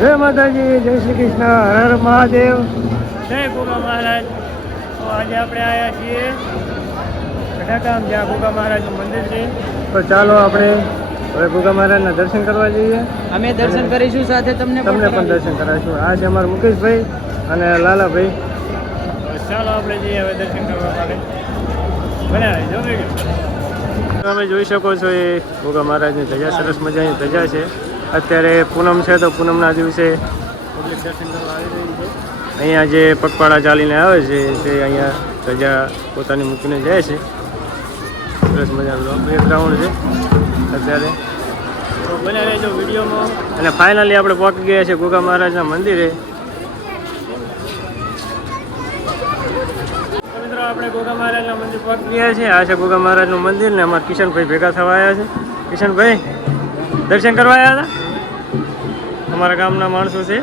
જય માતાજી, જય શ્રી કૃષ્ણ, હર હર મહાદેવ, જય ગોગા મહારાજ. તો આજે આપણે આવ્યા છીએ ઘટાકામ, જ્યાં ગોગા મહારાજનું મંદિર છે. તો ચાલો આપણે હવે ગોગા મહારાજના દર્શન કરવા જઈએ. અમે દર્શન કરીશું, સાથે તમને પણ દર્શન કરાવીશું. આ છે અમારા મુકેશભાઈ અને લાલાભાઈ. ચાલો આપણે જઈએ હવે દર્શન કરવા માટે. તમે જોઈ શકો છો એ ગોગા મહારાજની ધજા, સરસ મજાની ધજા છે. અત્યારે પૂનમ છે તો પૂનમના દિવસે પબ્લિક દર્શન કરવા આવી રહી છે. અહીંયા જે પગપાળા ચાલીને આવે છે તે અહીંયા ધજા પોતાની મૂકીને જાય છે. સરસ મજાનો બેકગ્રાઉન્ડ છે અત્યારે. તો બને રહેજો વિડીયોમાં. અને ફાઇનલી આપણે પહોંચી ગયા છે ગોગા મહારાજના મંદિરે. મિત્રો આપણે ગોગા મહારાજના મંદિર પહોંચી ગયા છે. આ છે ગોગા મહારાજનું મંદિર ને અમારા કિશનભાઈ ભેગા થવા આવ્યા છે. કિશનભાઈ દર્શન કરવા આવ્યા હતા. અમારા ગામના માણસો છે.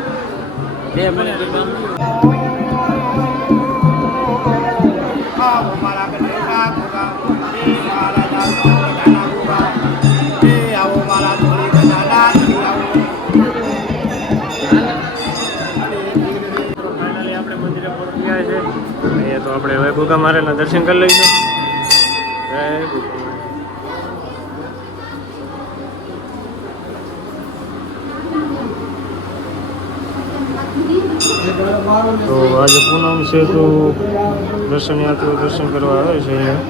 તો આપણે હવે ગોગા મહારાજના દર્શન કરી લઈશું. તો આજે પૂનમ છે તો દર્શનાર્થીઓ દર્શન કરવા આવે છે અહીંયા.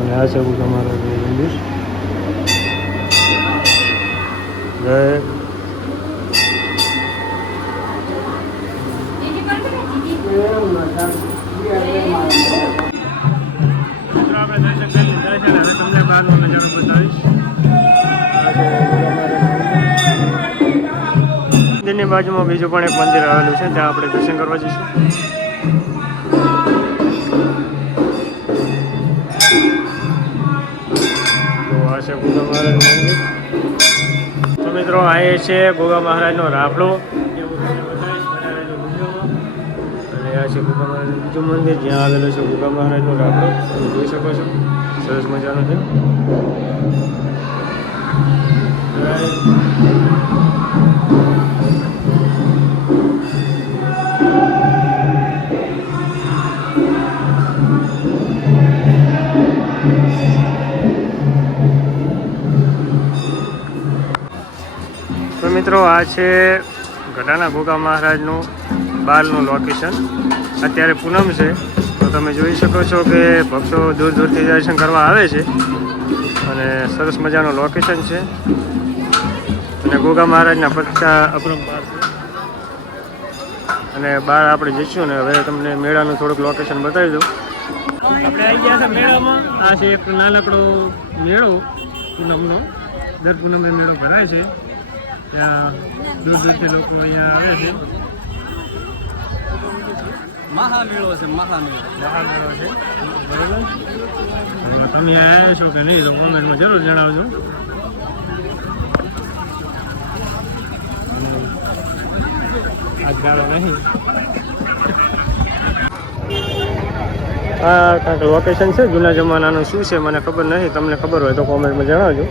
અને આ છે ગોગા મહારાજનું મંદિર. જય મંદિરની બાજુમાં બીજું પણ એક મંદિર આવેલું છે, ત્યાં આપણે દર્શન કરવા જઈશું. તો આ છે ગોગા મહારાજનું મંદિર. તો મિત્રો આ છે ગોગા મહારાજનો રાફડો. અને આ છે ગોગા મહારાજનું બીજું મંદિર, જ્યાં આવેલું છે ગોગા મહારાજનો રાફડો. તમે જોઈ શકો છો, સરસ મજાનો છે. તો મિત્રો આ છે ગઢાના ગોગા મહારાજનું બહારનું લોકેશન. અત્યારે પૂનમ છે તો તમે જોઈ શકો છો કે ભક્તો દૂર દૂરથી દર્શન કરવા આવે છે. અને સરસ મજાનું લોકેશન છે. અને ગોગા મહારાજના પગથિયા અપરંપાર છે. અને બહાર આપણે જઈશું ને હવે તમને મેળાનું થોડુંક લોકેશન બતાવી દઉં. આપણે આવી ગયા છે મેળામાં. આ છે એક નાનકડો મેળો પૂનમનો. દર પૂનમે મેળો ભરાય છે. ત્યાં દૂર દૂરથી લોકો અહીંયા આવે છે. મહામેળો છે, મહામેળો છે, બરોબર. તમે આવ્યા છો કે નહીં તો કોમેન્ટમાં જરૂર જણાવજો. આજ ગાળો નહીં. આ કાંઈક લોકેશન છે જૂના જમાનાનું. શું છે મને ખબર નથી, તમને ખબર હોય તો કોમેન્ટમાં જણાવજો.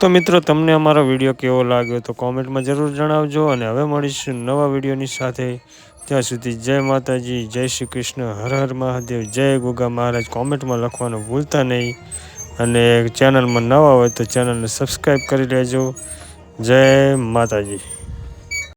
તો મિત્રો તમને અમારો વિડીયો કેવો લાગ્યો તો કોમેન્ટમાં જરૂર જણાવજો. અને હવે મળીશું નવા વિડીયોની સાથે. ત્યાં સુધી જય માતાજી, જય શ્રી કૃષ્ણ, હર હર મહાદેવ, જય ગોગા મહારાજ કોમેન્ટમાં લખવાનું ભૂલતા નહીં. અને ચેનલમાં નવા હોય તો ચેનલને સબસ્ક્રાઈબ કરી લેજો. જય માતાજી.